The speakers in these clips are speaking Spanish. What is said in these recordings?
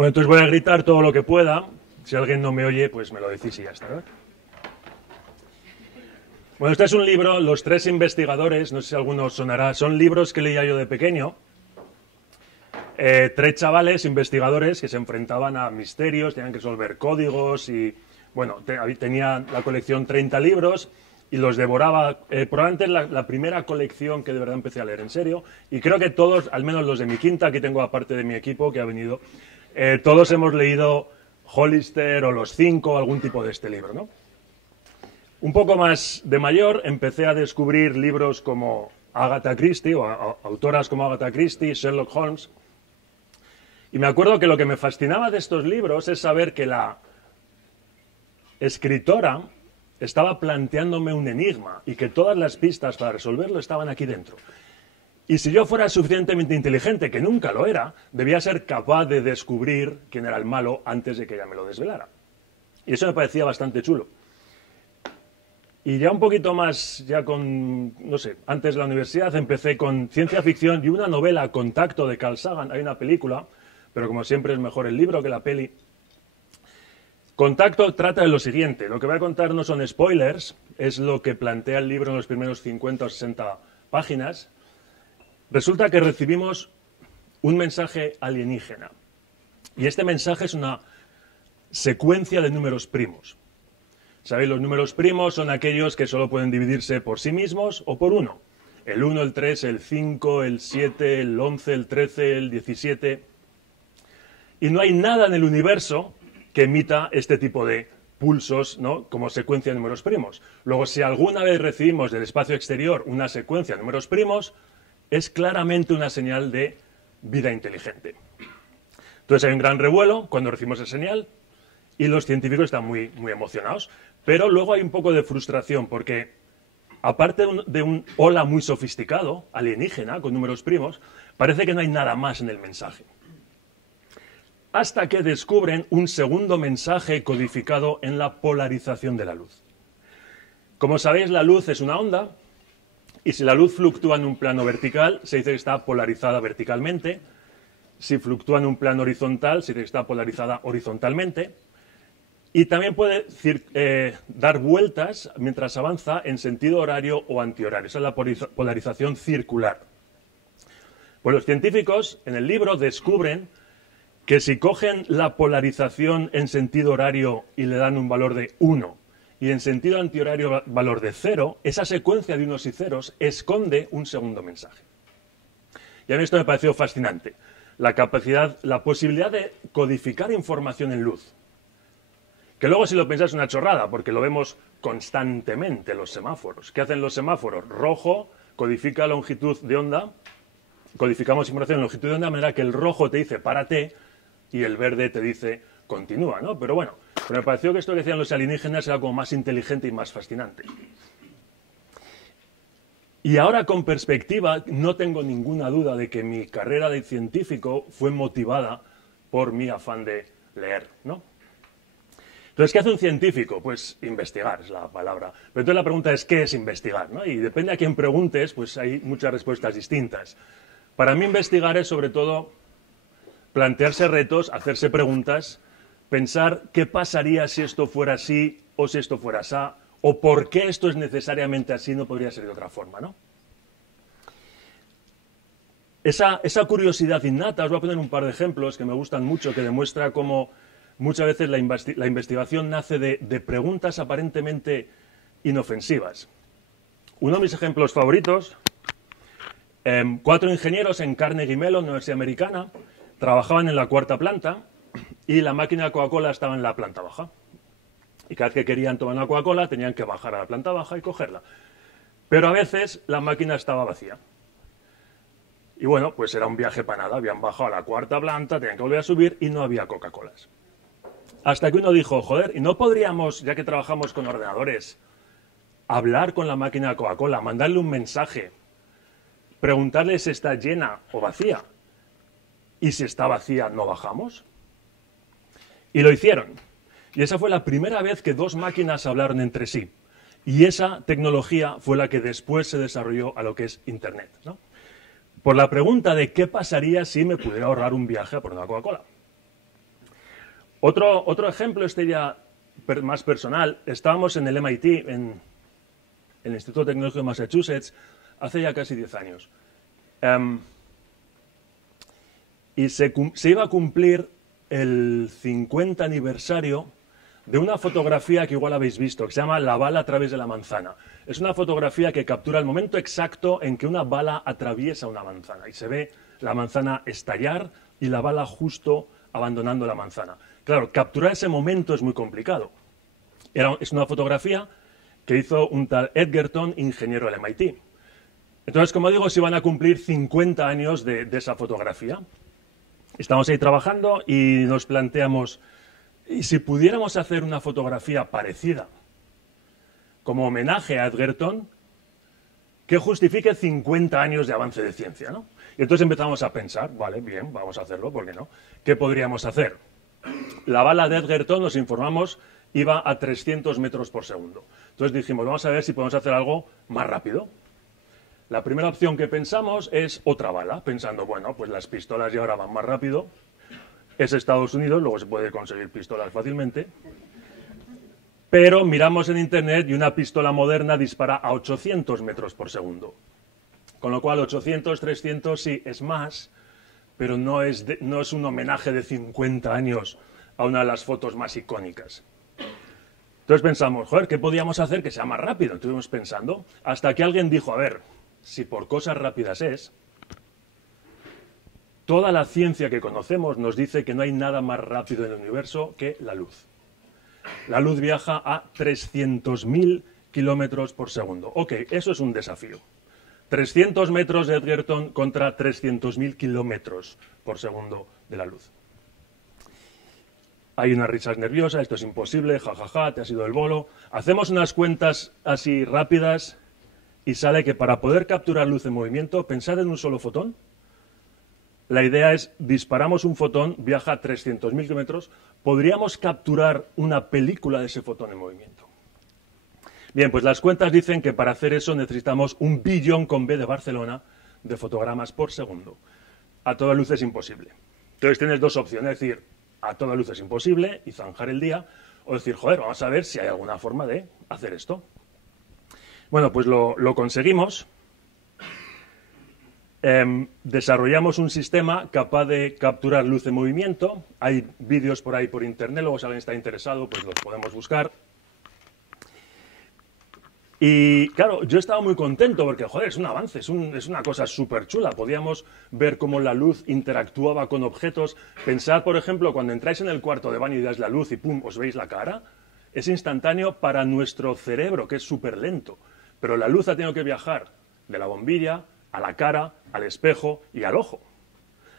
Bueno, entonces voy a gritar todo lo que pueda. Si alguien no me oye, pues me lo decís y ya está, ¿verdad? Bueno, este es un libro, Los tres investigadores, no sé si a alguno os sonará, son libros que leía yo de pequeño. Tres chavales investigadores que se enfrentaban a misterios, tenían que resolver códigos y, bueno, tenía la colección 30 libros y los devoraba. Probablemente es la primera colección que de verdad empecé a leer en serio, y creo que todos, al menos los de mi quinta, aquí tengo aparte de mi equipo que ha venido, todos hemos leído Hollister o Los Cinco, algún tipo de este libro, ¿no? Un poco más de mayor empecé a descubrir libros como Agatha Christie, o autoras como Agatha Christie, Sherlock Holmes. Y me acuerdo que lo que me fascinaba de estos libros es saber que la escritora estaba planteándome un enigma y que todas las pistas para resolverlo estaban aquí dentro. Y si yo fuera suficientemente inteligente, que nunca lo era, debía ser capaz de descubrir quién era el malo antes de que ella me lo desvelara. Y eso me parecía bastante chulo. Y ya un poquito más, ya con, no sé, antes de la universidad empecé con ciencia ficción y una novela, Contacto, de Carl Sagan. Hay una película, pero como siempre es mejor el libro que la peli. Contacto trata de lo siguiente. Lo que voy a contar no son spoilers, es lo que plantea el libro en los primeros 50 o 60 páginas. Resulta que recibimos un mensaje alienígena. Y este mensaje es una secuencia de números primos. ¿Sabéis? Los números primos son aquellos que solo pueden dividirse por sí mismos o por uno. El 1, el 3, el 5, el 7, el 11, el 13, el 17. Y no hay nada en el universo que emita este tipo de pulsos, ¿no?, como secuencia de números primos. Luego, si alguna vez recibimos del espacio exterior una secuencia de números primos, es claramente una señal de vida inteligente. Entonces hay un gran revuelo cuando recibimos esa señal y los científicos están muy emocionados. Pero luego hay un poco de frustración porque, aparte de un hola muy sofisticado, alienígena, con números primos, parece que no hay nada más en el mensaje. Hasta que descubren un segundo mensaje codificado en la polarización de la luz. Como sabéis, la luz es una onda, y si la luz fluctúa en un plano vertical, se dice que está polarizada verticalmente. Si fluctúa en un plano horizontal, se dice que está polarizada horizontalmente. Y también puede dar vueltas mientras avanza en sentido horario o antihorario. Esa es la polarización circular. Pues los científicos en el libro descubren que si cogen la polarización en sentido horario y le dan un valor de 1 y en sentido antihorario valor de 0, esa secuencia de unos y ceros esconde un segundo mensaje. Y a mí esto me pareció fascinante. La posibilidad de codificar información en luz. Que luego, si lo pensáis, es una chorrada, porque lo vemos constantemente en los semáforos. ¿Qué hacen los semáforos? Rojo codifica longitud de onda, codificamos información en longitud de onda de manera que el rojo te dice párate y el verde te dice continúa, ¿no? Pero bueno, me pareció que esto que decían los alienígenas era como más inteligente y más fascinante. Y ahora, con perspectiva, no tengo ninguna duda de que mi carrera de científico fue motivada por mi afán de leer, ¿no? Entonces, ¿qué hace un científico? Pues investigar, es la palabra. Pero entonces la pregunta es, ¿qué es investigar?, ¿no? Y depende a quién preguntes, pues hay muchas respuestas distintas. Para mí investigar es sobre todo plantearse retos, hacerse preguntas, pensar qué pasaría si esto fuera así o si esto fuera así, o por qué esto es necesariamente así, no podría ser de otra forma, ¿no? Esa curiosidad innata, os voy a poner un par de ejemplos que me gustan mucho, que demuestra cómo muchas veces la investigación nace de preguntas aparentemente inofensivas. Uno de mis ejemplos favoritos, 4 ingenieros en Carnegie Mellon, Universidad Americana, trabajaban en la 4ª planta y la máquina de Coca-Cola estaba en la planta baja. Y cada vez que querían tomar una Coca-Cola tenían que bajar a la planta baja y cogerla. Pero a veces la máquina estaba vacía. Y bueno, pues era un viaje para nada. Habían bajado a la 4ª planta, tenían que volver a subir y no había Coca-Colas. Hasta que uno dijo, joder, ¿y no podríamos, ya que trabajamos con ordenadores, hablar con la máquina de Coca-Cola, mandarle un mensaje, preguntarle si está llena o vacía? Y si está vacía, ¿no bajamos? Y lo hicieron. Y esa fue la primera vez que 2 máquinas hablaron entre sí. Y esa tecnología fue la que después se desarrolló a lo que es Internet, ¿no? Por la pregunta de qué pasaría si me pudiera ahorrar un viaje a por una Coca-Cola. Otro ejemplo, ya más personal. Estábamos en el MIT, en el Instituto Tecnológico de Massachusetts, hace ya casi 10 años. Y se iba a cumplir el 50 aniversario de una fotografía que igual habéis visto, que se llama La bala a través de la manzana. Es una fotografía que captura el momento exacto en que una bala atraviesa una manzana y se ve la manzana estallar y la bala justo abandonando la manzana. Claro, capturar ese momento es muy complicado. Es una fotografía que hizo un tal Edgerton, ingeniero del MIT. Entonces, como digo, se iban a cumplir 50 años de esa fotografía. Estamos ahí trabajando y nos planteamos, ¿y si pudiéramos hacer una fotografía parecida, como homenaje a Edgerton, que justifique 50 años de avance de ciencia, ¿no? Y entonces empezamos a pensar, vale, bien, vamos a hacerlo, ¿por qué no? ¿Qué podríamos hacer? La bala de Edgerton, nos informamos, iba a 300 metros por segundo. Entonces dijimos, vamos a ver si podemos hacer algo más rápido. La primera opción que pensamos es otra bala, pensando, bueno, pues las pistolas ya ahora van más rápido. Es Estados Unidos, luego se puede conseguir pistolas fácilmente. Pero miramos en Internet y una pistola moderna dispara a 800 metros por segundo. Con lo cual 800, 300 sí es más, pero no es un homenaje de 50 años a una de las fotos más icónicas. Entonces pensamos, joder, ¿qué podíamos hacer que sea más rápido? Estuvimos pensando, hasta que alguien dijo, a ver, si por cosas rápidas es, toda la ciencia que conocemos nos dice que no hay nada más rápido en el universo que la luz. La luz viaja a 300.000 kilómetros por segundo. Ok, eso es un desafío. 300 metros de Edgerton contra 300.000 kilómetros por segundo de la luz. Hay unas risas nerviosas, esto es imposible, jajaja, te ha sido el bolo. Hacemos unas cuentas así rápidas y sale que para poder capturar luz en movimiento, pensad en un solo fotón. La idea es, disparamos un fotón, viaja a 300.000 kilómetros, podríamos capturar una película de ese fotón en movimiento. Bien, pues las cuentas dicen que para hacer eso necesitamos 1 billón con B de Barcelona de fotogramas por segundo. A toda luz es imposible. Entonces tienes dos opciones, es decir, a toda luz es imposible y zanjar el día, o decir, joder, vamos a ver si hay alguna forma de hacer esto. Bueno, pues lo conseguimos. Desarrollamos un sistema capaz de capturar luz en movimiento. Hay vídeos por ahí por internet, luego si alguien está interesado, pues los podemos buscar. Y claro, yo estaba muy contento porque, joder, es un avance, es una cosa súper chula. Podíamos ver cómo la luz interactuaba con objetos. Pensad, por ejemplo, cuando entráis en el cuarto de baño y dais la luz y ¡pum!, os veis la cara. Es instantáneo para nuestro cerebro, que es súper lento. Pero la luz ha tenido que viajar de la bombilla a la cara, al espejo y al ojo.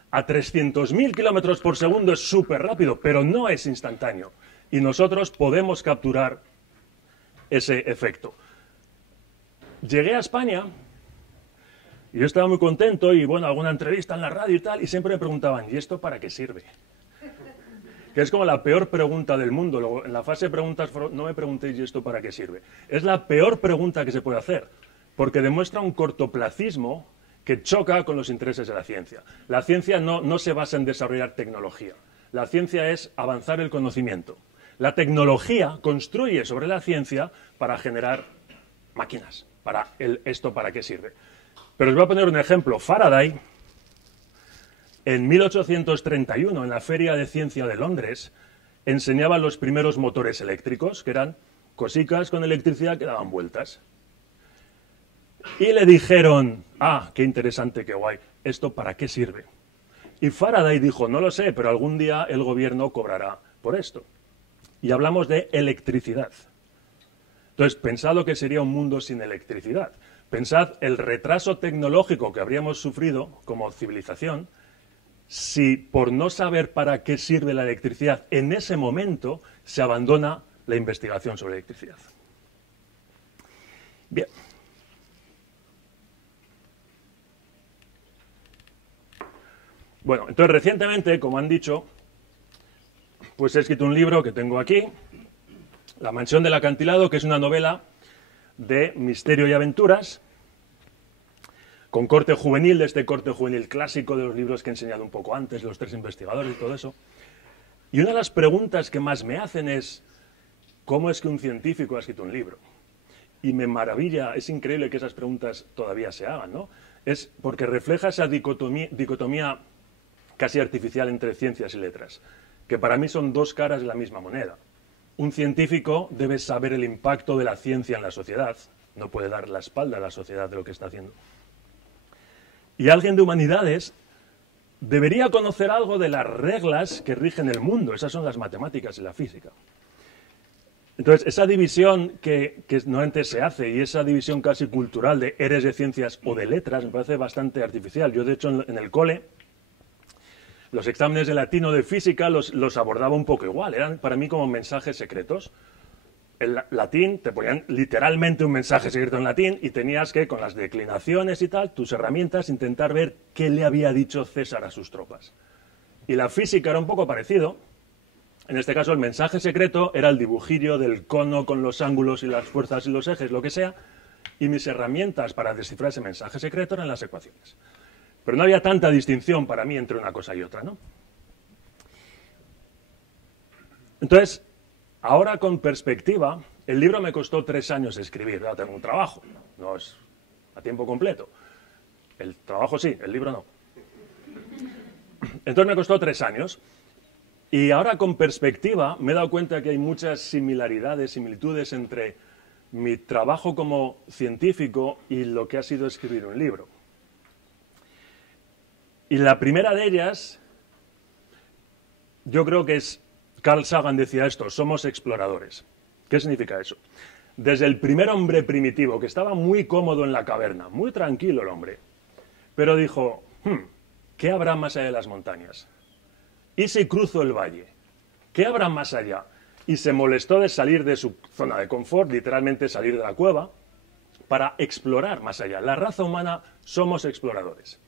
A 300.000 kilómetros por segundo es súper rápido, pero no es instantáneo. Y nosotros podemos capturar ese efecto. Llegué a España y yo estaba muy contento y, bueno, alguna entrevista en la radio y tal, y siempre me preguntaban, ¿y esto para qué sirve? Que es como la peor pregunta del mundo. Luego, en la fase de preguntas, no me preguntéis, ¿y esto para qué sirve? Es la peor pregunta que se puede hacer, porque demuestra un cortoplacismo que choca con los intereses de la ciencia. La ciencia no se basa en desarrollar tecnología. La ciencia es avanzar el conocimiento. La tecnología construye sobre la ciencia para generar máquinas. ¿Esto para qué sirve? Pero os voy a poner un ejemplo. Faraday, en 1831, en la Feria de Ciencia de Londres, enseñaba los primeros motores eléctricos, que eran cosicas con electricidad que daban vueltas. Y le dijeron, qué interesante, qué guay, ¿esto para qué sirve? Y Faraday dijo, no lo sé, pero algún día el gobierno cobrará por esto. Y hablamos de electricidad. Entonces, pensad lo que sería un mundo sin electricidad. Pensad el retraso tecnológico que habríamos sufrido como civilización si por no saber para qué sirve la electricidad en ese momento se abandona la investigación sobre electricidad. Bien. Bueno, entonces recientemente, como han dicho, pues he escrito un libro que tengo aquí, La mansión del acantilado, que es una novela de misterio y aventuras, con corte juvenil, de este corte juvenil clásico de los libros que he enseñado un poco antes, Los tres investigadores y todo eso. Y una de las preguntas que más me hacen es, ¿cómo es que un científico ha escrito un libro? Y me maravilla, es increíble que esas preguntas todavía se hagan, ¿no? Es porque refleja esa dicotomía casi artificial entre ciencias y letras, que para mí son dos caras de la misma moneda. Un científico debe saber el impacto de la ciencia en la sociedad, no puede dar la espalda a la sociedad de lo que está haciendo. Y alguien de humanidades debería conocer algo de las reglas que rigen el mundo, esas son las matemáticas y la física. Entonces, esa división que normalmente se hace y esa división casi cultural de eres de ciencias o de letras me parece bastante artificial. Yo, de hecho, en el cole, los exámenes de latín o de física los abordaba un poco igual. Eran para mí como mensajes secretos. El latín, te ponían literalmente un mensaje secreto en latín y tenías que, con las declinaciones y tal, tus herramientas, intentar ver qué le había dicho César a sus tropas. Y la física era un poco parecido. En este caso, el mensaje secreto era el dibujillo del cono con los ángulos y las fuerzas y los ejes, lo que sea, y mis herramientas para descifrar ese mensaje secreto eran las ecuaciones. Pero no había tanta distinción para mí entre una cosa y otra, ¿no? Entonces, ahora con perspectiva, el libro me costó 3 años escribir. Ya tengo un trabajo, no es a tiempo completo. El trabajo sí, el libro no. Entonces me costó 3 años. Y ahora con perspectiva me he dado cuenta que hay muchas similaridades, similitudes entre mi trabajo como científico y lo que ha sido escribir un libro. Y la primera de ellas, yo creo que es, Carl Sagan decía esto, somos exploradores. ¿Qué significa eso? Desde el primer hombre primitivo, que estaba muy cómodo en la caverna, muy tranquilo el hombre, pero dijo, ¿qué habrá más allá de las montañas? ¿Y si cruzo el valle? ¿Qué habrá más allá? Y se molestó de salir de su zona de confort, literalmente salir de la cueva, para explorar más allá. La raza humana somos exploradores.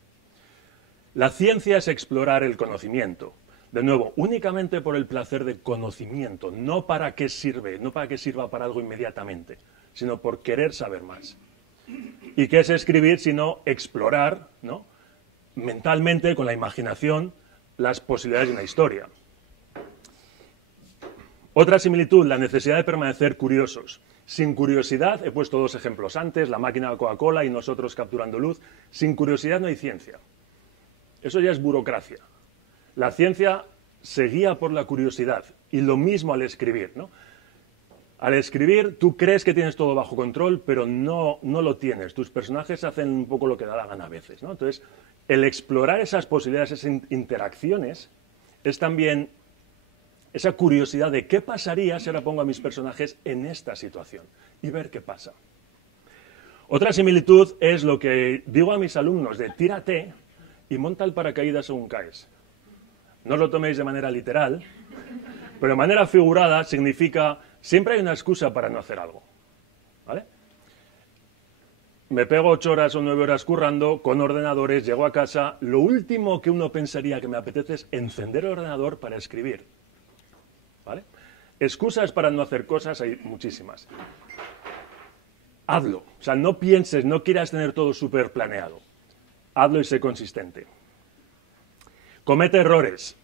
La ciencia es explorar el conocimiento. De nuevo, únicamente por el placer de conocimiento, no para qué sirve, no para que sirva para algo inmediatamente, sino por querer saber más. ¿Y qué es escribir sino explorar, ¿no? Mentalmente, con la imaginación, las posibilidades de una historia? Otra similitud, la necesidad de permanecer curiosos. Sin curiosidad, he puesto 2 ejemplos antes, la máquina de Coca-Cola y nosotros capturando luz. Sin curiosidad no hay ciencia. Eso ya es burocracia. La ciencia se guía por la curiosidad y lo mismo al escribir, ¿no? Al escribir tú crees que tienes todo bajo control, pero no lo tienes. Tus personajes hacen un poco lo que da la gana a veces, ¿no? Entonces, el explorar esas posibilidades, esas interacciones, es también esa curiosidad de qué pasaría si ahora pongo a mis personajes en esta situación y ver qué pasa. Otra similitud es lo que digo a mis alumnos de tírate y monta el paracaídas según caes. No os lo toméis de manera literal, pero de manera figurada significa siempre hay una excusa para no hacer algo, ¿vale? Me pego 8 horas o 9 horas currando con ordenadores, llego a casa, lo último que uno pensaría que me apetece es encender el ordenador para escribir, ¿vale? Excusas para no hacer cosas hay muchísimas. Hazlo, o sea, no pienses, no quieras tener todo súper planeado. Hazlo y sé consistente. Comete errores.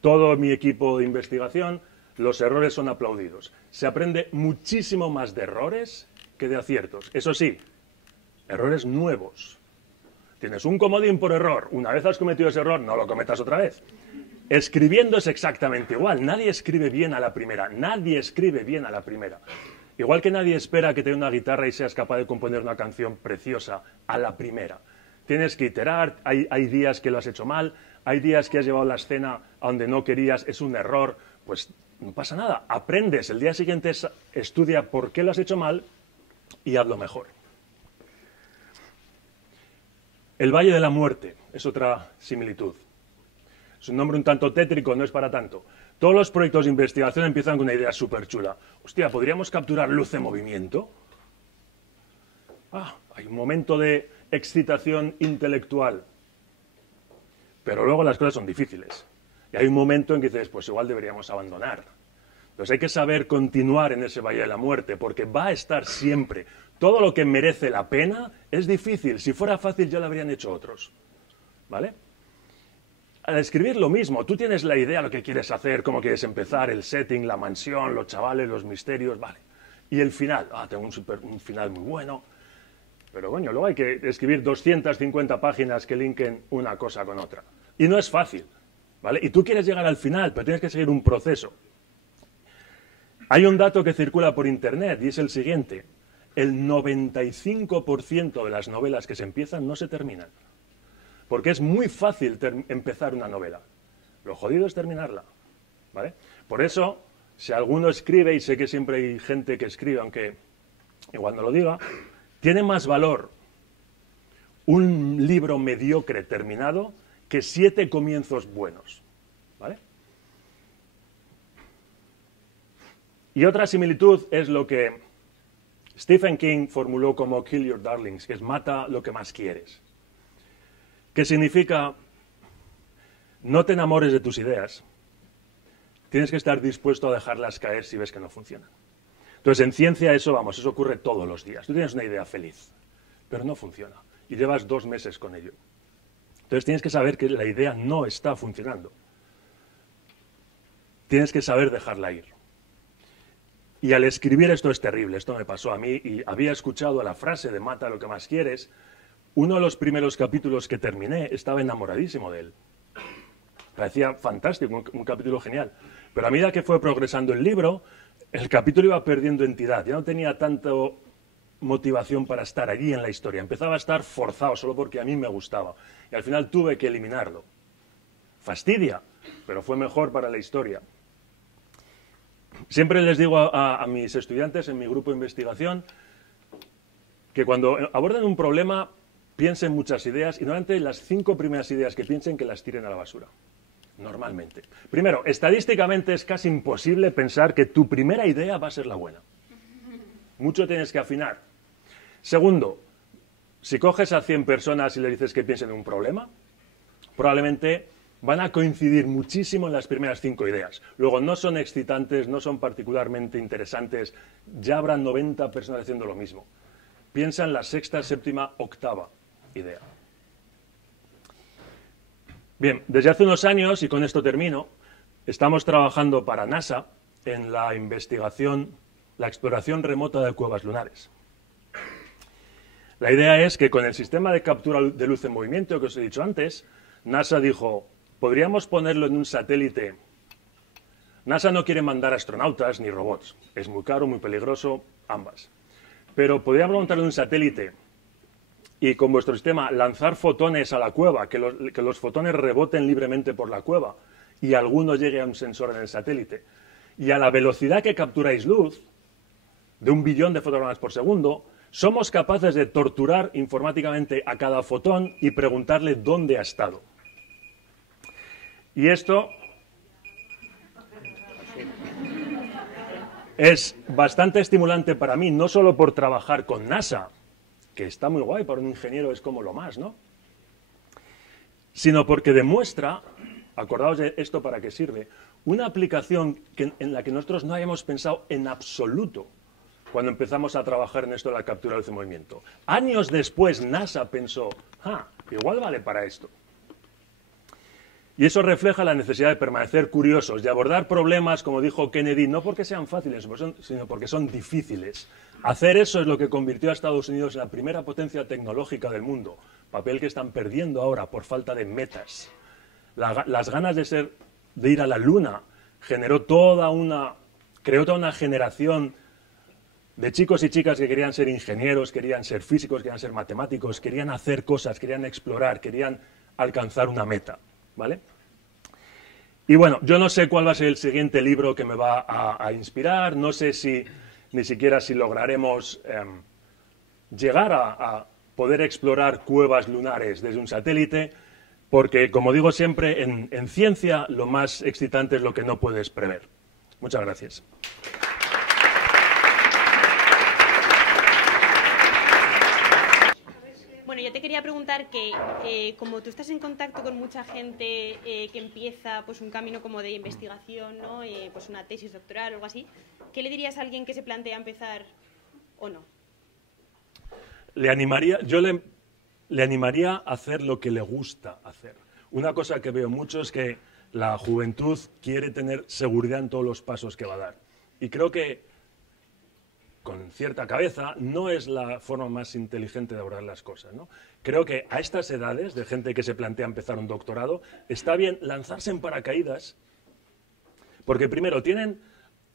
Todo mi equipo de investigación, los errores son aplaudidos. Se aprende muchísimo más de errores que de aciertos. Eso sí, errores nuevos. Tienes un comodín por error. Una vez has cometido ese error, no lo cometas otra vez. Escribiendo es exactamente igual. Nadie escribe bien a la primera. Nadie escribe bien a la primera. Igual que nadie espera que te dé una guitarra y seas capaz de componer una canción preciosa a la primera. Tienes que iterar, hay días que lo has hecho mal, hay días que has llevado la escena a donde no querías, es un error, pues no pasa nada, aprendes, el día siguiente estudia por qué lo has hecho mal y hazlo mejor. El Valle de la Muerte es otra similitud. Es un nombre un tanto tétrico, no es para tanto. Todos los proyectos de investigación empiezan con una idea súper chula. Hostia, ¿podríamos capturar luz en movimiento? Hay un momento de excitación intelectual. Pero luego las cosas son difíciles. Y hay un momento en que dices, pues igual deberíamos abandonar. Entonces hay que saber continuar en ese Valle de la Muerte, porque va a estar siempre. Todo lo que merece la pena es difícil. Si fuera fácil ya lo habrían hecho otros. ¿Vale? Al escribir lo mismo, tú tienes la idea de lo que quieres hacer, cómo quieres empezar, el setting, la mansión, los chavales, los misterios, vale. Y el final, tengo un final muy bueno. Pero coño, luego hay que escribir 250 páginas que linken una cosa con otra. Y no es fácil, ¿vale? Y tú quieres llegar al final, pero tienes que seguir un proceso. Hay un dato que circula por internet y es el siguiente. El 95% de las novelas que se empiezan no se terminan. Porque es muy fácil empezar una novela. Lo jodido es terminarla, ¿vale? Por eso, si alguno escribe, y sé que siempre hay gente que escribe, aunque igual no lo diga, tiene más valor un libro mediocre terminado que 7 comienzos buenos, ¿vale? Y otra similitud es lo que Stephen King formuló como Kill Your Darlings, que es mata lo que más quieres. Que significa, no te enamores de tus ideas, tienes que estar dispuesto a dejarlas caer si ves que no funcionan. Entonces, en ciencia eso ocurre todos los días. Tú tienes una idea feliz, pero no funciona, y llevas 2 meses con ello. Entonces tienes que saber que la idea no está funcionando. Tienes que saber dejarla ir. Y al escribir esto es terrible, esto me pasó a mí, y había escuchado la frase de mata lo que más quieres. Uno de los primeros capítulos que terminé estaba enamoradísimo de él. Parecía fantástico, un capítulo genial. Pero a medida que fue progresando el libro, el capítulo iba perdiendo entidad. Ya no tenía tanta motivación para estar allí en la historia. Empezaba a estar forzado solo porque a mí me gustaba. Y al final tuve que eliminarlo. Fastidia, pero fue mejor para la historia. Siempre les digo a mis estudiantes en mi grupo de investigación que cuando aborden un problema piensen muchas ideas y normalmente las 5 primeras ideas que piensen que las tiren a la basura. Normalmente. Primero, estadísticamente es casi imposible pensar que tu primera idea va a ser la buena. Mucho tienes que afinar. Segundo, si coges a 100 personas y les dices que piensen en un problema, probablemente van a coincidir muchísimo en las primeras 5 ideas. Luego no son excitantes, no son particularmente interesantes, ya habrán 90 personas haciendo lo mismo. Piensa en la 6ª, 7ª, 8ª idea. Bien, desde hace unos años, y con esto termino, estamos trabajando para NASA en la investigación, la exploración remota de cuevas lunares. La idea es que con el sistema de captura de luz en movimiento que os he dicho antes, NASA dijo, podríamos ponerlo en un satélite. NASA no quiere mandar astronautas ni robots, es muy caro, muy peligroso, ambas. Pero podríamos montarlo en un satélite y con vuestro sistema lanzar fotones a la cueva, que los fotones reboten libremente por la cueva y alguno llegue a un sensor en el satélite. Y a la velocidad que capturáis luz, de 1 billón de fotogramas por segundo, somos capaces de torturar informáticamente a cada fotón y preguntarle dónde ha estado. Y esto es bastante estimulante para mí, no solo por trabajar con NASA, que está muy guay, para un ingeniero es como lo más, ¿no? Sino porque demuestra, acordaos de esto para qué sirve, una aplicación en la que nosotros no habíamos pensado en absoluto cuando empezamos a trabajar en esto de la captura de luz en movimiento. Años después NASA pensó, igual vale para esto. Y eso refleja la necesidad de permanecer curiosos, de abordar problemas, como dijo Kennedy, no porque sean fáciles, sino porque son difíciles. Hacer eso es lo que convirtió a Estados Unidos en la primera potencia tecnológica del mundo, papel que están perdiendo ahora por falta de metas. Las ganas de ir a la Luna creó toda una generación de chicos y chicas que querían ser ingenieros, querían ser físicos, querían ser matemáticos, querían hacer cosas, querían explorar, querían alcanzar una meta, ¿vale? Y bueno, yo no sé cuál va a ser el siguiente libro que me va a inspirar, no sé ni siquiera si lograremos llegar a poder explorar cuevas lunares desde un satélite, porque, como digo siempre, en ciencia lo más excitante es lo que no puedes prever. Muchas gracias. Bueno, yo te quería preguntar que como tú estás en contacto con mucha gente que empieza pues un camino como de investigación, ¿no? Pues una tesis doctoral o algo así, ¿qué le dirías a alguien que se plantea empezar o no? Yo le animaría a hacer lo que le gusta hacer. una cosa que veo mucho es que la juventud quiere tener seguridad en todos los pasos que va a dar. Y creo que con cierta cabeza no es la forma más inteligente de abordar las cosas, ¿no? Creo que a estas edades, de gente que se plantea empezar un doctorado, está bien lanzarse en paracaídas, porque primero tienen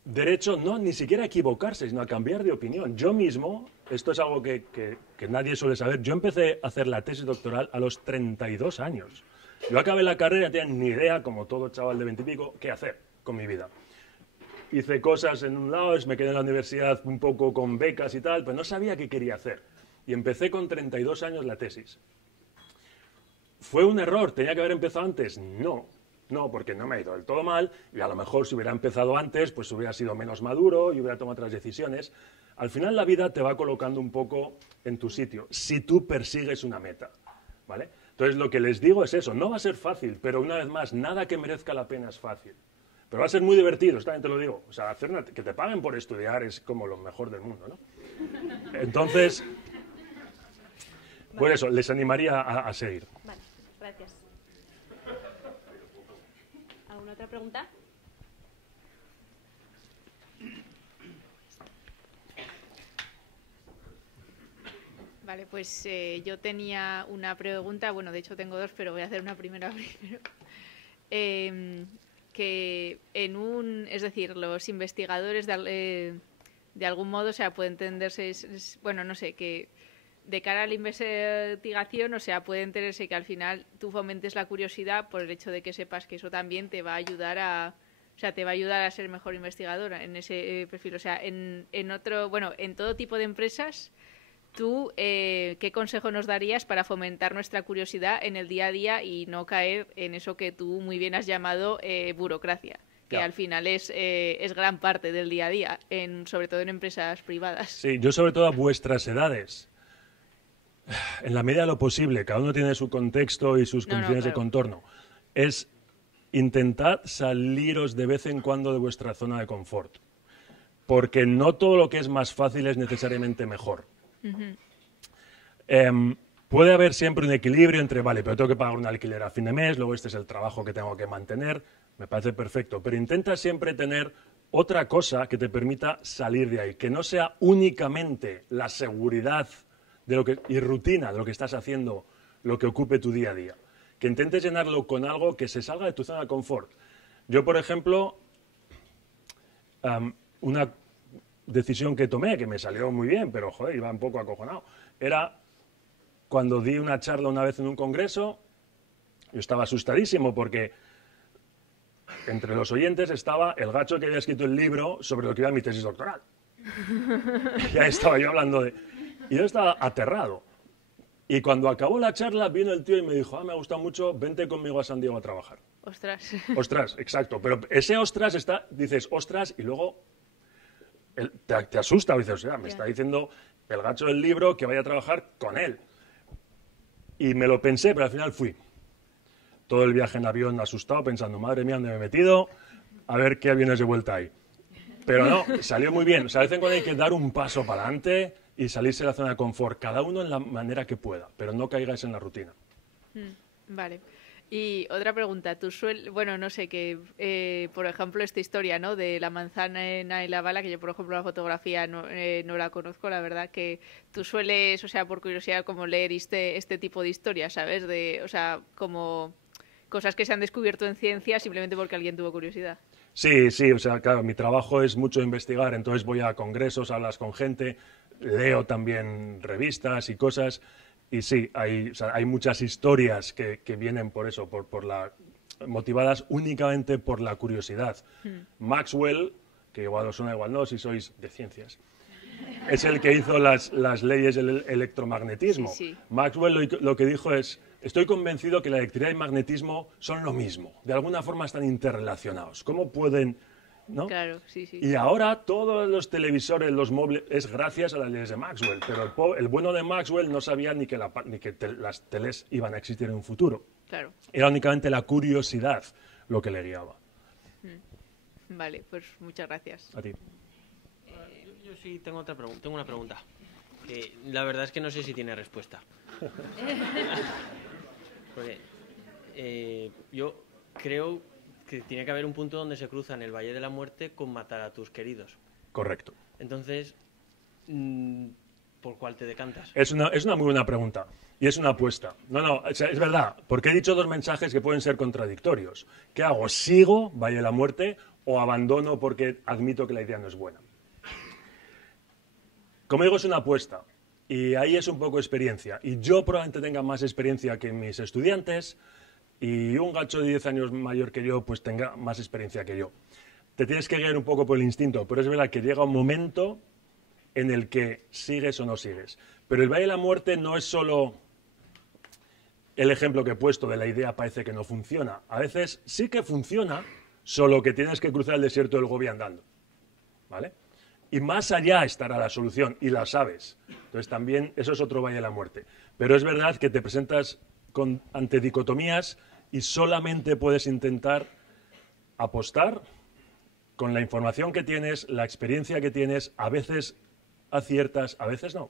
derecho no ni siquiera a equivocarse, sino a cambiar de opinión. Yo mismo, esto es algo que nadie suele saber, yo empecé a hacer la tesis doctoral a los 32 años. Yo acabé la carrera, no tenía ni idea, como todo chaval de 20 y pico, qué hacer con mi vida. Hice cosas en un lado, me quedé en la universidad un poco con becas y tal, pero no sabía qué quería hacer. Y empecé con 32 años la tesis. ¿Fue un error? ¿Tenía que haber empezado antes? No, porque no me ha ido del todo mal, y a lo mejor si hubiera empezado antes, pues hubiera sido menos maduro y hubiera tomado otras decisiones. Al final la vida te va colocando un poco en tu sitio, si tú persigues una meta, ¿vale? Entonces lo que les digo es eso, no va a ser fácil, pero una vez más, nada que merezca la pena es fácil. Pero va a ser muy divertido, también te lo digo. O sea, que te paguen por estudiar es como lo mejor del mundo, ¿no? Entonces, por eso, les animaría a seguir. Vale, gracias. ¿Alguna otra pregunta? Vale, pues yo tenía una pregunta, bueno, de hecho tengo dos, pero voy a hacer una primera primero. Que es decir, los investigadores de algún modo, o sea, puede entenderse, bueno, no sé, que de cara a la investigación, o sea, puede entenderse que al final tú fomentes la curiosidad por el hecho de que sepas que eso también te va a ayudar a ser mejor investigadora en ese perfil. O sea, en todo tipo de empresas, tú, ¿qué consejo nos darías para fomentar nuestra curiosidad en el día a día y no caer en eso que tú muy bien has llamado burocracia? Que al final es gran parte del día a día, sobre todo en empresas privadas. Sí, yo sobre todo a vuestras edades. En la medida de lo posible, cada uno tiene su contexto y sus condiciones de contorno. Es intentad saliros de vez en cuando de vuestra zona de confort. Porque no todo lo que es más fácil es necesariamente mejor. Puede haber siempre un equilibrio entre, vale, pero tengo que pagar un alquiler a fin de mes, luego este es el trabajo que tengo que mantener, me parece perfecto, pero intenta siempre tener otra cosa que te permita salir de ahí, que no sea únicamente la seguridad y rutina de lo que estás haciendo, lo que ocupe tu día a día, que intentes llenarlo con algo que se salga de tu zona de confort. Yo, por ejemplo, una decisión que tomé, que me salió muy bien, pero joder, iba un poco acojonado, era cuando di una charla una vez en un congreso, yo estaba asustadísimo porque entre los oyentes estaba el gacho que había escrito el libro sobre lo que iba mi tesis doctoral. Ya estaba yo hablando de... Y yo estaba aterrado. Y cuando acabó la charla, vino el tío y me dijo, me ha gustado mucho, vente conmigo a San Diego a trabajar. Ostras. Ostras, exacto. Pero ese ostras dices ostras y luego te asusta. Dices, o sea, me está diciendo el gacho del libro que vaya a trabajar con él. Y me lo pensé, pero al final fui. Todo el viaje en avión asustado, pensando, madre mía, ¿dónde me he metido? A ver qué aviones de vuelta hay. Pero no, salió muy bien. O sea, a veces hay que dar un paso para adelante y salirse de la zona de confort, cada uno en la manera que pueda, pero no caigáis en la rutina. Vale. Y otra pregunta, bueno, no sé, que por ejemplo esta historia, ¿no?, de la manzana y la bala, que yo por ejemplo la fotografía no la conozco, la verdad, que tú sueles, o sea, por curiosidad, como leer este tipo de historias, ¿sabes? O sea, como cosas que se han descubierto en ciencia simplemente porque alguien tuvo curiosidad. Sí, o sea, claro, mi trabajo es mucho investigar, entonces voy a congresos, hablas con gente, leo también revistas y cosas. Y sí, hay muchas historias que vienen por eso, motivadas únicamente por la curiosidad. Maxwell, que igual os suena, igual no, si sois de ciencias, es el que hizo las leyes del electromagnetismo. Sí. Maxwell lo que dijo es, estoy convencido que la electricidad y el magnetismo son lo mismo, de alguna forma están interrelacionados. ¿Cómo pueden...? ¿No? Claro, sí. Y ahora todos los televisores, los móviles, es gracias a las leyes de Maxwell. Pero el bueno de Maxwell no sabía ni que las teles iban a existir en un futuro. Claro. Era únicamente la curiosidad lo que le guiaba. Vale, pues muchas gracias. A ti. Yo sí tengo una pregunta. Que la verdad es que no sé si tiene respuesta. Porque yo creo que tiene que haber un punto donde se cruzan el Valle de la Muerte con matar a tus queridos. Correcto. Entonces, ¿por cuál te decantas? Es una muy buena pregunta. Y es una apuesta. No, o sea, es verdad. Porque he dicho dos mensajes que pueden ser contradictorios. ¿Qué hago? ¿Sigo Valle de la Muerte o abandono porque admito que la idea no es buena? Como digo, es una apuesta. Y ahí es un poco experiencia. Y yo probablemente tenga más experiencia que mis estudiantes. Y un gacho de 10 años mayor que yo, pues tenga más experiencia que yo. Te tienes que guiar un poco por el instinto. Pero es verdad que llega un momento en el que sigues o no sigues. Pero el Valle de la Muerte no es solo el ejemplo que he puesto de la idea parece que no funciona. A veces sí que funciona, solo que tienes que cruzar el desierto del Gobi andando. ¿Vale? Y más allá estará la solución, y la sabes. Entonces también eso es otro Valle de la Muerte. Pero es verdad que te presentas ante dicotomías y solamente puedes intentar apostar con la información que tienes, la experiencia que tienes, a veces aciertas, a veces no.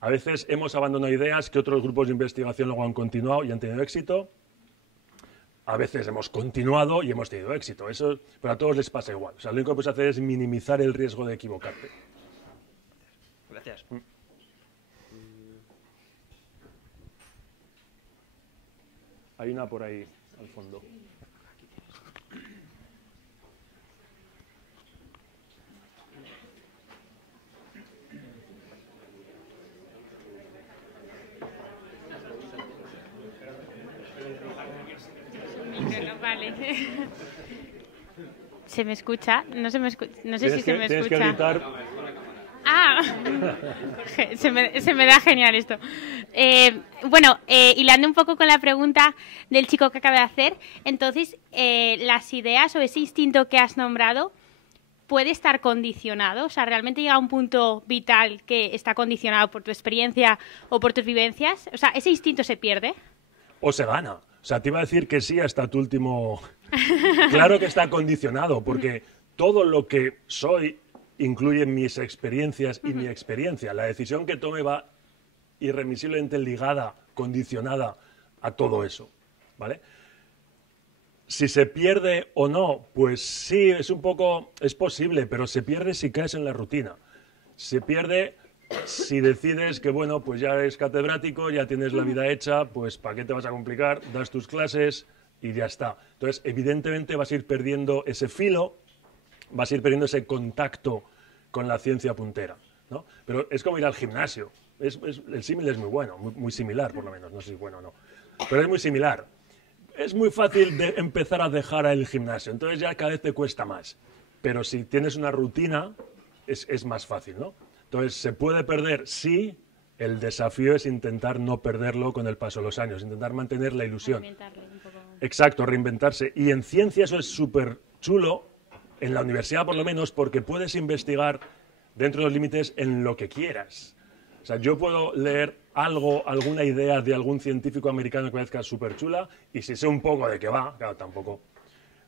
A veces hemos abandonado ideas que otros grupos de investigación luego han continuado y han tenido éxito. A veces hemos continuado y hemos tenido éxito. Eso, pero a todos les pasa igual. O sea, lo único que puedes hacer es minimizar el riesgo de equivocarte. Gracias. Hay una por ahí al fondo. Vale. ¿Se me escucha? No se me escucha. No sé si se me Tienes que escucha. gritar. Ah, se me da genial esto. Bueno, hilando un poco con la pregunta del chico que acaba de hacer, entonces, las ideas o ese instinto que has nombrado puede estar condicionado, o sea, realmente llega a un punto vital que está condicionado por tu experiencia o por tus vivencias, o sea, ese instinto se pierde. O se gana. O sea, te iba a decir que sí hasta tu último... Claro que está condicionado, porque todo lo que soy incluye mis experiencias y mi experiencia. La decisión que tome va irremisiblemente ligada, condicionada a todo eso, ¿vale? Si se pierde o no, pues sí, es posible, pero se pierde si caes en la rutina. Se pierde si decides que, bueno, pues ya eres catedrático, ya tienes la vida hecha, pues ¿para qué te vas a complicar? Das tus clases y ya está. Entonces, evidentemente vas a ir perdiendo ese filo, vas a ir perdiendo ese contacto con la ciencia puntera, ¿no? Pero es como ir al gimnasio. El símil es muy bueno, muy similar por lo menos, no sé si es bueno o no. Pero es muy similar. Es muy fácil de empezar a dejar el gimnasio, entonces ya cada vez te cuesta más. Pero si tienes una rutina, es más fácil, ¿no? Entonces, ¿se puede perder? Sí. El desafío es intentar no perderlo con el paso de los años, intentar mantener la ilusión. Exacto, reinventarse. Y en ciencia eso es súper chulo, en la universidad por lo menos, porque puedes investigar dentro de los límites en lo que quieras. O sea, yo puedo leer algo, alguna idea de algún científico americano que parezca súper chula, y si sé un poco de qué va, claro, tampoco,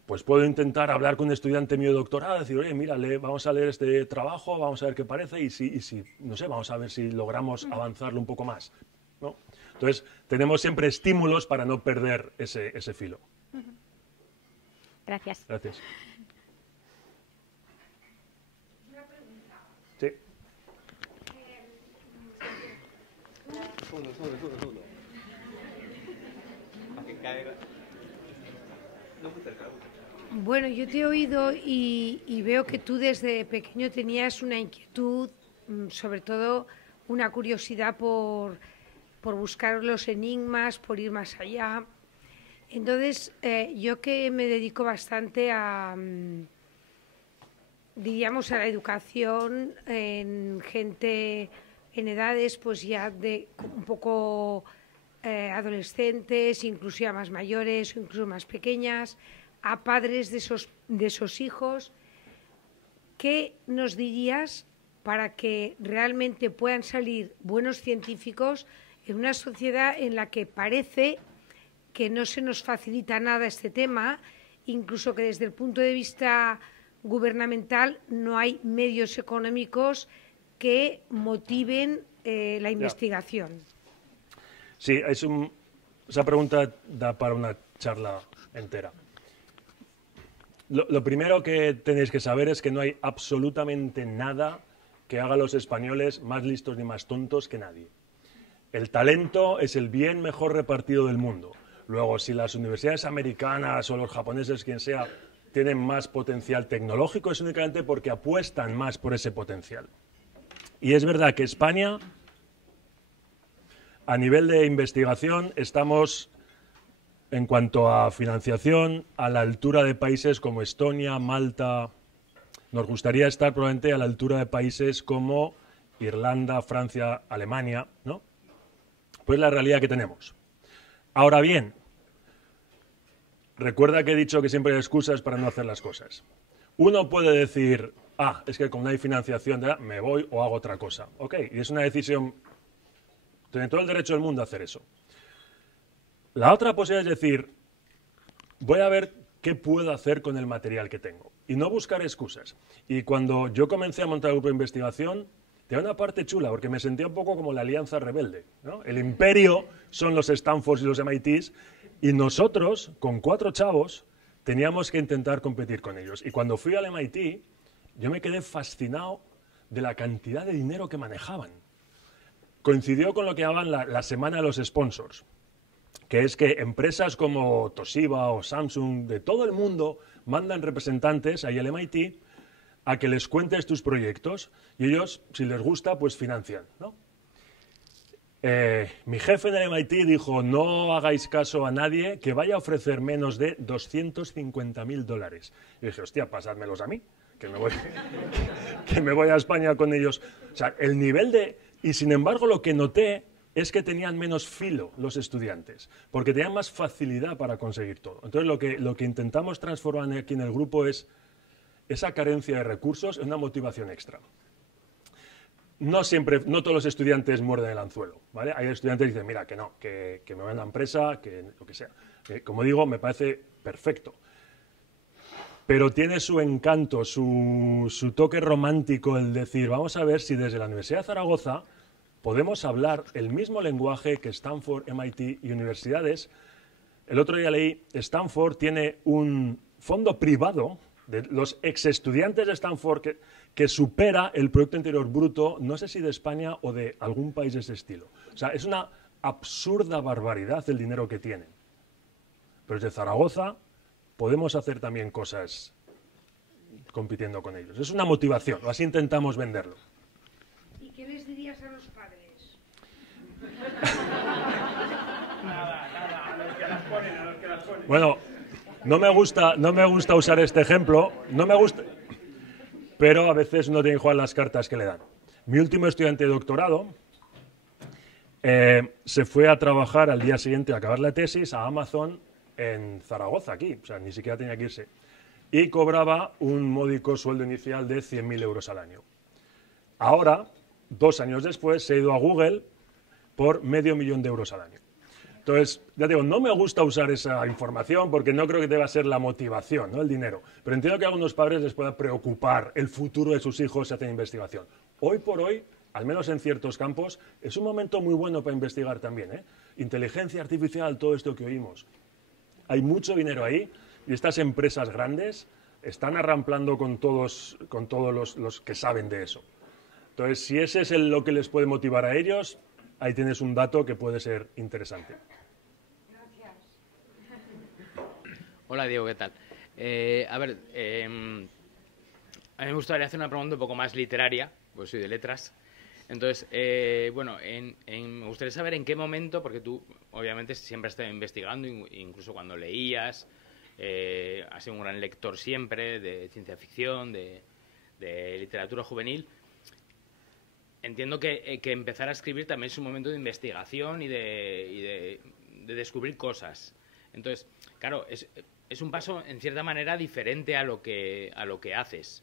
pues puedo intentar hablar con un estudiante mío de doctorado, decir, oye, mira, vamos a leer este trabajo, vamos a ver qué parece, y si no sé, vamos a ver si logramos avanzarlo un poco más, ¿no? Entonces, tenemos siempre estímulos para no perder ese filo. Gracias. Gracias. Sí. Segundo. Para que caiga. No muy cerca. Bueno, yo te he oído y veo que tú desde pequeño tenías una inquietud, sobre todo una curiosidad por buscar los enigmas, por ir más allá. Entonces, yo que me dedico bastante diríamos, a la educación en gente en edades pues ya de un poco adolescentes, incluso ya más mayores o incluso más pequeñas, a padres de esos hijos, ¿qué nos dirías para que realmente puedan salir buenos científicos en una sociedad en la que parece que no se nos facilita nada este tema, incluso que desde el punto de vista gubernamental no hay medios económicos que motiven la investigación? Sí, es un esa pregunta da para una charla entera. Lo primero que tenéis que saber es que no hay absolutamente nada que haga a los españoles más listos ni más tontos que nadie. El talento es el bien mejor repartido del mundo. Luego, si las universidades americanas o los japoneses, quien sea, tienen más potencial tecnológico, es únicamente porque apuestan más por ese potencial. Y es verdad que España, a nivel de investigación, estamos, en cuanto a financiación, a la altura de países como Estonia, Malta. Nos gustaría estar probablemente a la altura de países como Irlanda, Francia, Alemania, ¿no? Pues la realidad que tenemos. Ahora bien, recuerda que he dicho que siempre hay excusas para no hacer las cosas. Uno puede decir, es que como no hay financiación, me voy o hago otra cosa. Ok, y es una decisión, tiene todo el derecho del mundo a hacer eso. La otra posibilidad es decir, voy a ver qué puedo hacer con el material que tengo y no buscar excusas. Y cuando yo comencé a montar el grupo de investigación, tenía una parte chula, porque me sentía un poco como la alianza rebelde, ¿no? El imperio son los Stanfords y los MITs, y nosotros, con 4 chavos, teníamos que intentar competir con ellos. Y cuando fui al MIT, yo me quedé fascinado de la cantidad de dinero que manejaban. Coincidió con lo que llamaban la semana de los sponsors, que es que empresas como Toshiba o Samsung de todo el mundo mandan representantes ahí al MIT a que les cuentes tus proyectos y ellos, si les gusta, pues financian, ¿no? Mi jefe en el MIT dijo, no hagáis caso a nadie que vaya a ofrecer menos de $250.000. Y dije, hostia, pasádmelos a mí, que me voy a España con ellos. O sea, el nivel de... Y sin embargo, lo que noté es que tenían menos filo los estudiantes, porque tenían más facilidad para conseguir todo. Entonces, lo que intentamos transformar aquí en el grupo es esa carencia de recursos en una motivación extra. No todos los estudiantes muerden el anzuelo, ¿vale? Hay estudiantes que dicen, mira, que no, que me van a la empresa, que lo que sea. Como digo, me parece perfecto. Pero tiene su encanto, su toque romántico el decir, vamos a ver si desde la Universidad de Zaragoza podemos hablar el mismo lenguaje que Stanford, MIT y universidades. El otro día leí, Stanford tiene un fondo privado de los exestudiantes de Stanford que supera el Producto Interior Bruto, no sé si de España o de algún país de ese estilo. O sea, es una absurda barbaridad el dinero que tienen. Pero desde Zaragoza podemos hacer también cosas compitiendo con ellos. Es una motivación, o así intentamos venderlo. ¿Y qué les dirías a los padres? Nada, a los que las ponen. Bueno, no me gusta usar este ejemplo, pero a veces uno tiene que jugar las cartas que le dan. Mi último estudiante de doctorado se fue a trabajar al día siguiente a acabar la tesis a Amazon en Zaragoza, aquí, o sea, ni siquiera tenía que irse, y cobraba un módico sueldo inicial de 100.000 euros al año. Ahora, 2 años después, se ha ido a Google por $500.000 euros al año. Entonces, ya digo, no me gusta usar esa información porque no creo que deba ser la motivación, ¿no? El dinero. Pero entiendo que a algunos padres les pueda preocupar el futuro de sus hijos si hacen investigación. Hoy por hoy, al menos en ciertos campos, es un momento muy bueno para investigar también, ¿eh? Inteligencia artificial, todo esto que oímos. Hay mucho dinero ahí y estas empresas grandes están arramplando con todos los que saben de eso. Entonces, si ese es lo que les puede motivar a ellos, ahí tienes un dato que puede ser interesante. Hola, Diego, ¿qué tal? A ver, a mí me gustaría hacer una pregunta un poco más literaria, pues soy de letras. Entonces, bueno, me gustaría saber en qué momento, porque tú obviamente siempre has estado investigando, incluso cuando leías, has sido un gran lector siempre de ciencia ficción, de literatura juvenil. Entiendo que empezar a escribir también es un momento de investigación y de descubrir cosas. Entonces, claro, es un paso en cierta manera diferente a lo que haces.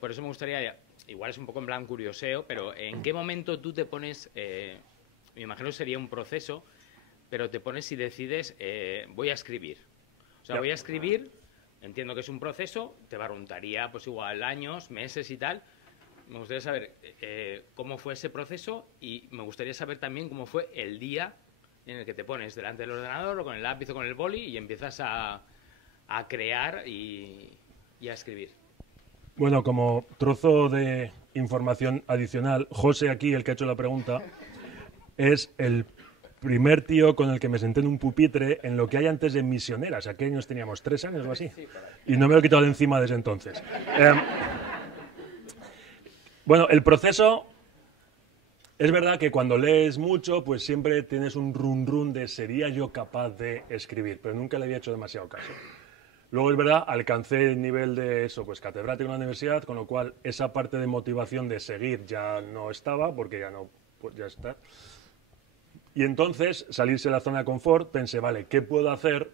Por eso me gustaría, igual es un poco en plan curioseo, pero ¿en qué momento tú te pones, me imagino que sería un proceso, pero te pones y decides, voy a escribir? O sea, voy a escribir, entiendo que es un proceso, te barruntaría pues igual años, meses y tal. Me gustaría saber cómo fue ese proceso y me gustaría saber también cómo fue el día en el que te pones delante del ordenador o con el lápiz o con el boli y empiezas a crear y a escribir. Bueno, como trozo de información adicional, José aquí, el que ha hecho la pregunta, es el primer tío con el que me senté en un pupitre en lo que hay antes de Misioneras. ¿A qué años teníamos? 3 años o así. Y no me lo he quitado de encima desde entonces. Bueno, el proceso... Es verdad que cuando lees mucho, pues siempre tienes un run de ¿sería yo capaz de escribir? Pero nunca le había hecho demasiado caso. Luego, es verdad, alcancé el nivel de eso, pues catedrático en la universidad, con lo cual esa parte de motivación de seguir ya no estaba, porque ya no, pues ya está. Y entonces, salirse de la zona de confort, pensé, vale, ¿qué puedo hacer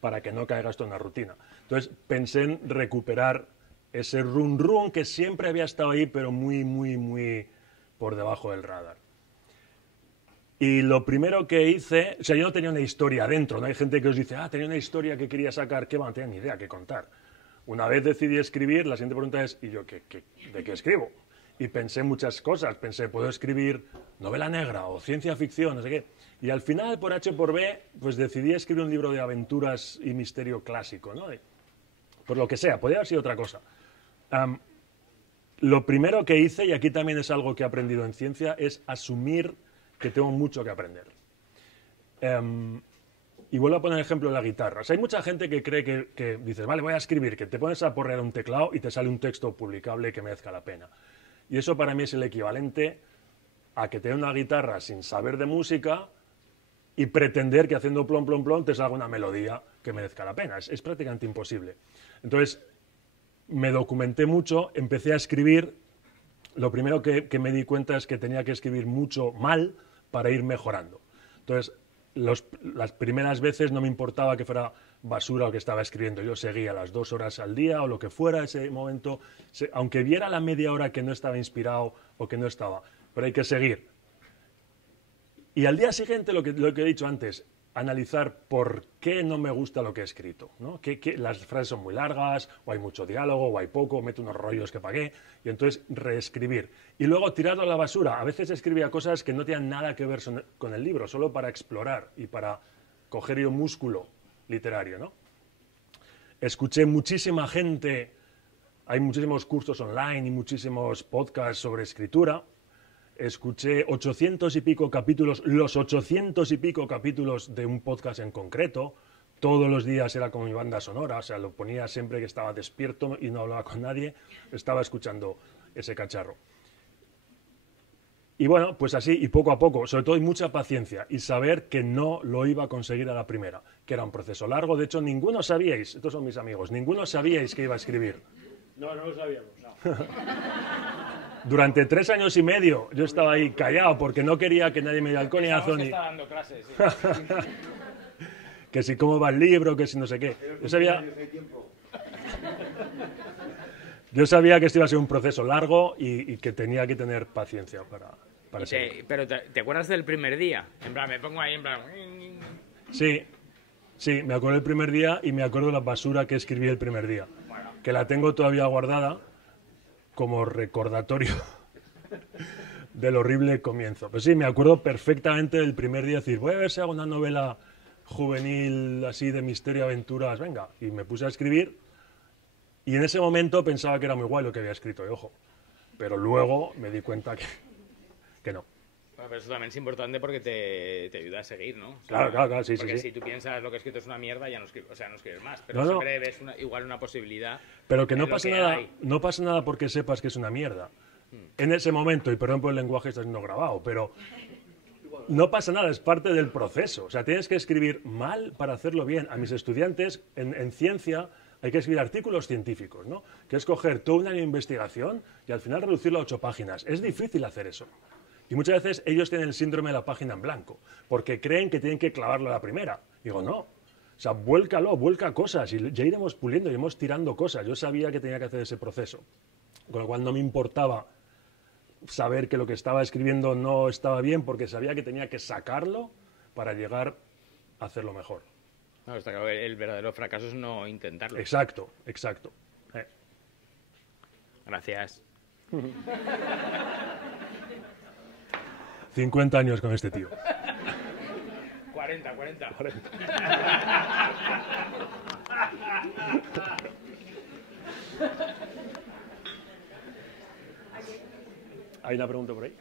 para que no caiga esto en la rutina? Entonces, pensé en recuperar ese run que siempre había estado ahí, pero muy por debajo del radar. Y lo primero que hice, o sea, yo no tenía una historia dentro, ¿no? Hay gente que os dice, tenía una historia que quería sacar, ¿qué va? No tenía ni idea qué contar. Una vez decidí escribir, la siguiente pregunta es, ¿y yo de qué escribo? Y pensé muchas cosas, pensé, ¿puedo escribir novela negra o ciencia ficción, no sé qué? Y al final, por H por B, pues decidí escribir un libro de aventuras y misterio clásico, ¿no? Por lo que sea, podría haber sido otra cosa. Lo primero que hice, y aquí también es algo que he aprendido en ciencia, es asumir que tengo mucho que aprender. Y vuelvo a poner el ejemplo de la guitarra. O sea, hay mucha gente que cree que dices, vale, voy a escribir, que te pones a porrear un teclado y te sale un texto publicable que merezca la pena. Y eso para mí es el equivalente a que te dé una guitarra sin saber de música y pretender que haciendo plom, plom, plom te salga una melodía que merezca la pena. Es prácticamente imposible. Entonces, me documenté mucho, empecé a escribir. Lo primero que me di cuenta es que tenía que escribir mucho mal para ir mejorando. Entonces, las primeras veces no me importaba que fuera basura lo que estaba escribiendo. Yo seguía las 2 horas al día o lo que fuera ese momento, aunque viera la media hora que no estaba inspirado o que no estaba. Pero hay que seguir. Y al día siguiente, lo que he dicho antes, analizar por qué no me gusta lo que he escrito, ¿no? Que las frases son muy largas, o hay mucho diálogo, o hay poco, meto unos rollos que pagué, y entonces reescribir. Y luego tirarlo a la basura. A veces escribía cosas que no tenían nada que ver con el libro, solo para explorar y para coger yo músculo literario, ¿no? Escuché muchísima gente, hay muchísimos cursos online y muchísimos podcasts sobre escritura. Escuché 800 y pico capítulos, los 800 y pico capítulos de un podcast en concreto. Todos los días era como mi banda sonora, o sea, lo ponía siempre que estaba despierto y no hablaba con nadie, estaba escuchando ese cacharro. Y bueno, pues así, y poco a poco, sobre todo y mucha paciencia, y saber que no lo iba a conseguir a la primera, que era un proceso largo. De hecho, ninguno sabíais, estos son mis amigos, ninguno sabíais que iba a escribir. No lo sabíamos, no. Durante 3 años y medio yo estaba ahí callado porque no quería que nadie me diera el coñazo ni... Está dando clases, sí. Que si cómo va el libro, que si no sé qué. Yo sabía que esto iba a ser un proceso largo y que tenía que tener paciencia para seguir. Pero ¿te acuerdas del primer día? En plan, me pongo ahí en plan... Sí, me acuerdo del primer día y me acuerdo de la basura que escribí el primer día. Bueno. Que la tengo todavía guardada como recordatorio del horrible comienzo. Pues sí, me acuerdo perfectamente del primer día, decir, voy a ver si hago una novela juvenil así de misterio, aventuras, venga. Y me puse a escribir y en ese momento pensaba que era muy guay lo que había escrito, y ojo. Pero luego me di cuenta que no. Bueno, pero eso también es importante porque te ayuda a seguir, ¿no? O sea, Claro, sí, porque sí. si tú piensas lo que he escrito es una mierda, ya no escribes, no escribes más. Pero siempre ves igual una posibilidad. Pero que no en lo pasa que nada, hay. no pasa nada porque sepas que es una mierda. En ese momento, y perdón por el lenguaje está siendo grabado, pero no pasa nada, es parte del proceso. O sea, tienes que escribir mal para hacerlo bien. A mis estudiantes en ciencia hay que escribir artículos científicos, ¿no? Que es coger todo un año de investigación y al final reducirlo a 8 páginas. Es difícil hacer eso. Y muchas veces ellos tienen el síndrome de la página en blanco, porque creen que tienen que clavarlo a la primera. Digo, no. O sea, vuelca cosas y ya iremos puliendo, iremos tirando cosas. Yo sabía que tenía que hacer ese proceso, con lo cual no me importaba saber que lo que estaba escribiendo no estaba bien, porque sabía que tenía que sacarlo para llegar a hacerlo mejor. No, está claro, el verdadero fracaso es no intentarlo. Exacto. 50 50 años con este tío. 40, 40. ¿Hay una pregunta por ahí?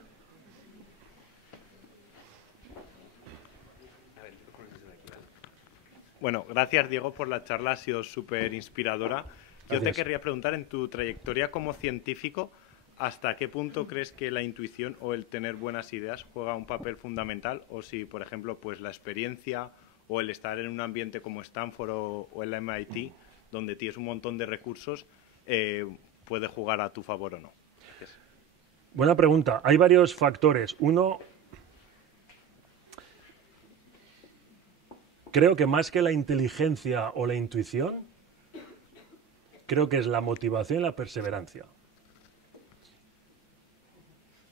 Bueno, gracias Diego por la charla, ha sido súper inspiradora. Yo te Gracias. querría preguntar, en tu trayectoria como científico, ¿hasta qué punto crees que la intuición o el tener buenas ideas juega un papel fundamental? O si, por ejemplo, pues la experiencia o el estar en un ambiente como Stanford o el MIT, donde tienes un montón de recursos, puede jugar a tu favor o no. Gracias. Buena pregunta. Hay varios factores. Uno, creo que más que la inteligencia o la intuición, creo que es la motivación y la perseverancia.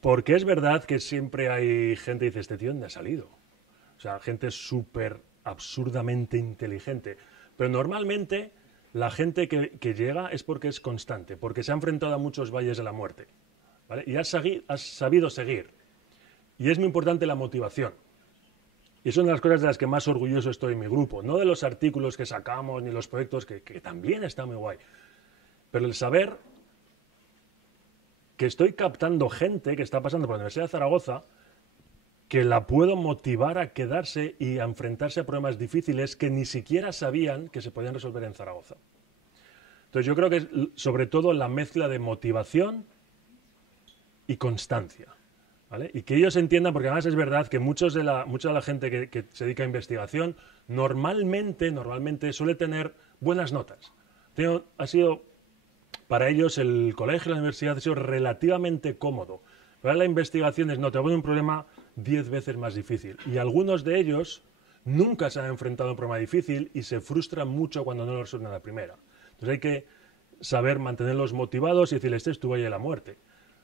Porque es verdad que siempre hay gente que dice, este tío ¿dónde ha salido? O sea, gente súper absurdamente inteligente. Pero normalmente la gente que llega es porque es constante, porque se ha enfrentado a muchos valles de la muerte, ¿vale? Y has sabido seguir. Y es muy importante la motivación. Y es una de las cosas de las que más orgulloso estoy en mi grupo. No de los artículos que sacamos ni los proyectos, que también está muy guay. Pero el saber que estoy captando gente que está pasando por la Universidad de Zaragoza, que la puedo motivar a quedarse y a enfrentarse a problemas difíciles que ni siquiera sabían que se podían resolver en Zaragoza. Entonces yo creo que es sobre todo la mezcla de motivación y constancia, ¿vale? Y que ellos entiendan, porque además es verdad que mucha de la gente que se dedica a investigación normalmente suele tener buenas notas. Ha sido, para ellos el colegio, la universidad ha sido relativamente cómodo. Pero la investigación es, no, te voy a un problema 10 veces más difícil. Y algunos de ellos nunca se han enfrentado a un problema difícil y se frustran mucho cuando no lo resuelven a la primera. Entonces hay que saber mantenerlos motivados y decirles, este es tu valle de la muerte.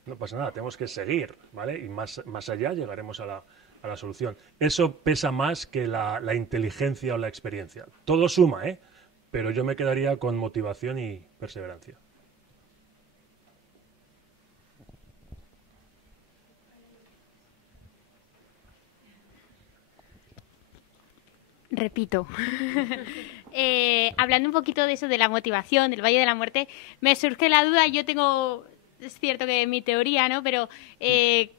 No pasa nada, tenemos que seguir, ¿vale? Y más allá llegaremos a la solución. Eso pesa más que la inteligencia o la experiencia. Todo suma, ¿eh? Pero yo me quedaría con motivación y perseverancia. Repito. Hablando un poquito de eso, de la motivación, del Valle de la Muerte, me surge la duda, es cierto que mi teoría, ¿no? Pero,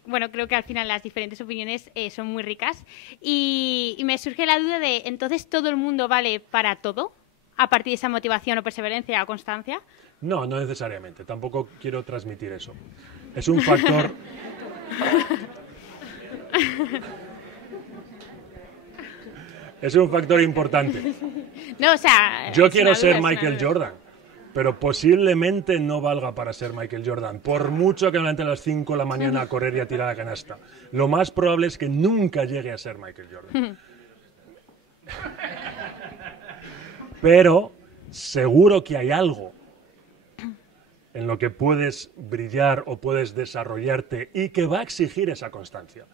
bueno, creo que al final las diferentes opiniones son muy ricas. Y me surge la duda de, ¿entonces todo el mundo vale para todo? ¿A partir de esa motivación o perseverancia o constancia? No, no necesariamente. Tampoco quiero transmitir eso. Es un factor... Es un factor importante. No, o sea... Yo quiero ser Michael Jordan, pero posiblemente no valga para ser Michael Jordan, por mucho que me levante a las 5 de la mañana a correr y a tirar la canasta. Lo más probable es que nunca llegue a ser Michael Jordan. Pero seguro que hay algo en lo que puedes brillar o puedes desarrollarte y que va a exigir esa constancia.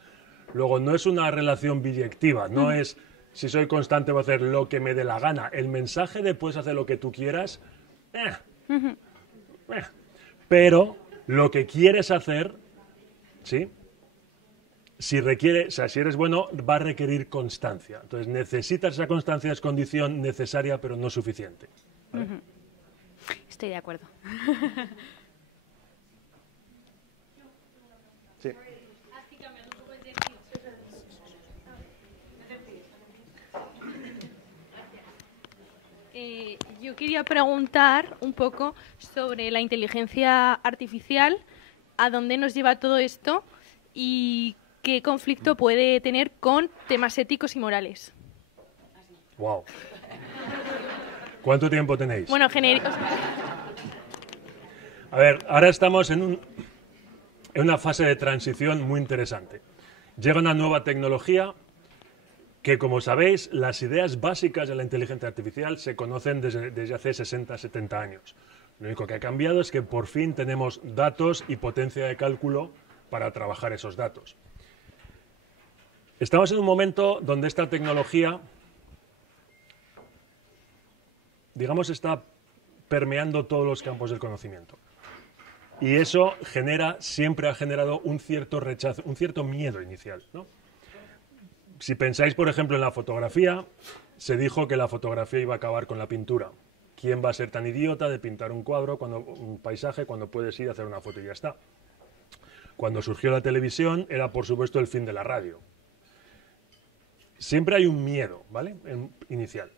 Luego, no es una relación biyectiva, no es... Si soy constante voy a hacer lo que me dé la gana. El mensaje de puedes hacer lo que tú quieras, pero lo que quieres hacer, ¿sí? Si eres bueno, va a requerir constancia. Entonces necesitas esa constancia, es condición necesaria, pero no suficiente. ¿Vale? Estoy de acuerdo. Sí. Yo quería preguntar un poco sobre la inteligencia artificial, a dónde nos lleva todo esto y qué conflicto puede tener con temas éticos y morales. Wow. ¿Cuánto tiempo tenéis? Bueno, a ver, ahora estamos en una fase de transición muy interesante. Llega una nueva tecnología que, como sabéis, las ideas básicas de la inteligencia artificial se conocen desde hace 60, 70 años. Lo único que ha cambiado es que por fin tenemos datos y potencia de cálculo para trabajar esos datos. Estamos en un momento donde esta tecnología, digamos, está permeando todos los campos del conocimiento. Y eso siempre ha generado un cierto rechazo, un cierto miedo inicial, ¿no? Si pensáis, por ejemplo, en la fotografía, se dijo que la fotografía iba a acabar con la pintura. ¿Quién va a ser tan idiota de pintar un cuadro, un paisaje, cuando puedes ir a hacer una foto y ya está? Cuando surgió la televisión era, por supuesto, el fin de la radio. Siempre hay un miedo, ¿vale? Inicial.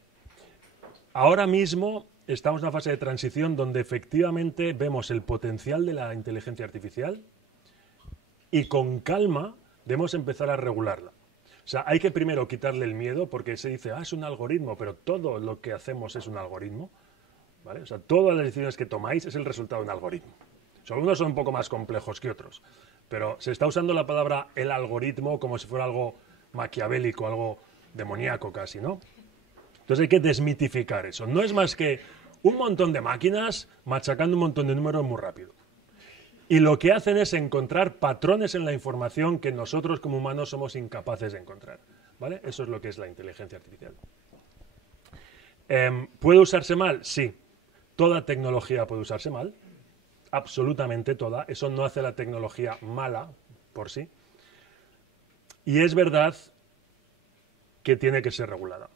Ahora mismo estamos en una fase de transición donde efectivamente vemos el potencial de la inteligencia artificial y con calma debemos empezar a regularla. O sea, hay que primero quitarle el miedo porque se dice, es un algoritmo, pero todo lo que hacemos es un algoritmo, ¿vale? O sea, todas las decisiones que tomáis es el resultado de un algoritmo. O sea, algunos son un poco más complejos que otros, pero se está usando la palabra el algoritmo como si fuera algo maquiavélico, algo demoníaco casi, ¿no? Entonces hay que desmitificar eso. No es más que un montón de máquinas machacando un montón de números muy rápido. Y lo que hacen es encontrar patrones en la información que nosotros como humanos somos incapaces de encontrar, ¿vale? Eso es lo que es la inteligencia artificial. ¿Puede usarse mal? Sí. Toda tecnología puede usarse mal. Absolutamente toda. Eso no hace la tecnología mala por sí. Y es verdad que tiene que ser regulada,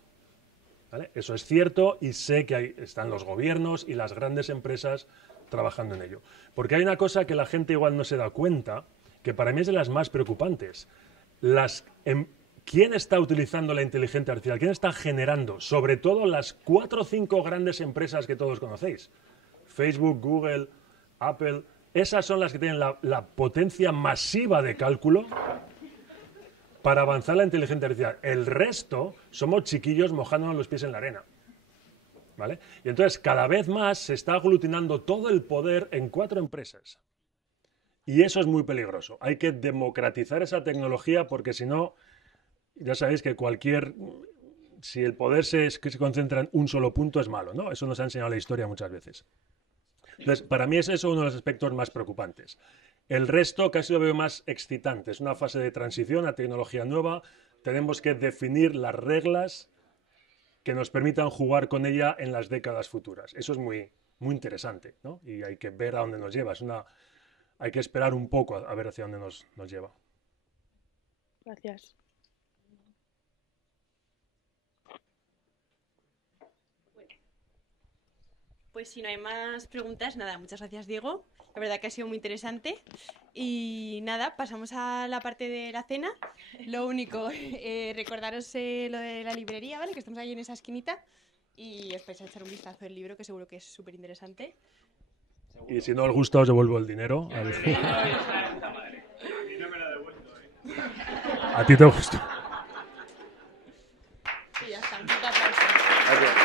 ¿vale? Eso es cierto y sé que están los gobiernos y las grandes empresas trabajando en ello. Porque hay una cosa que la gente igual no se da cuenta, que para mí es de las más preocupantes. ¿Quién está utilizando la inteligencia artificial? ¿Quién está generando? Sobre todo las 4 o 5 grandes empresas que todos conocéis. Facebook, Google, Apple. Esas son las que tienen la potencia masiva de cálculo para avanzar la inteligencia artificial. El resto somos chiquillos mojándonos los pies en la arena, ¿vale? Y entonces cada vez más se está aglutinando todo el poder en 4 empresas. Y eso es muy peligroso. Hay que democratizar esa tecnología porque si no, ya sabéis que si el poder se concentra en un solo punto es malo, ¿no? Eso nos ha enseñado la historia muchas veces. Entonces, para mí es eso uno de los aspectos más preocupantes. El resto casi lo veo más excitante. Es una fase de transición a tecnología nueva. Tenemos que definir las reglas que nos permitan jugar con ella en las décadas futuras. Eso es muy, muy interesante, ¿no? Y hay que ver a dónde nos lleva. Hay que esperar un poco a ver hacia dónde nos lleva. Gracias. Pues si no hay más preguntas, nada, muchas gracias, Diego. La verdad que ha sido muy interesante. Y nada, pasamos a la parte de la cena. Lo único, recordaros lo de la librería, ¿vale? Que estamos ahí en esa esquinita. Y os vais a echar un vistazo al libro, que seguro que es súper interesante. Y si no os gusta, os devuelvo el dinero. Y no me lo he devuelto, A ti te gustó. Sí, ya está. Un aplauso.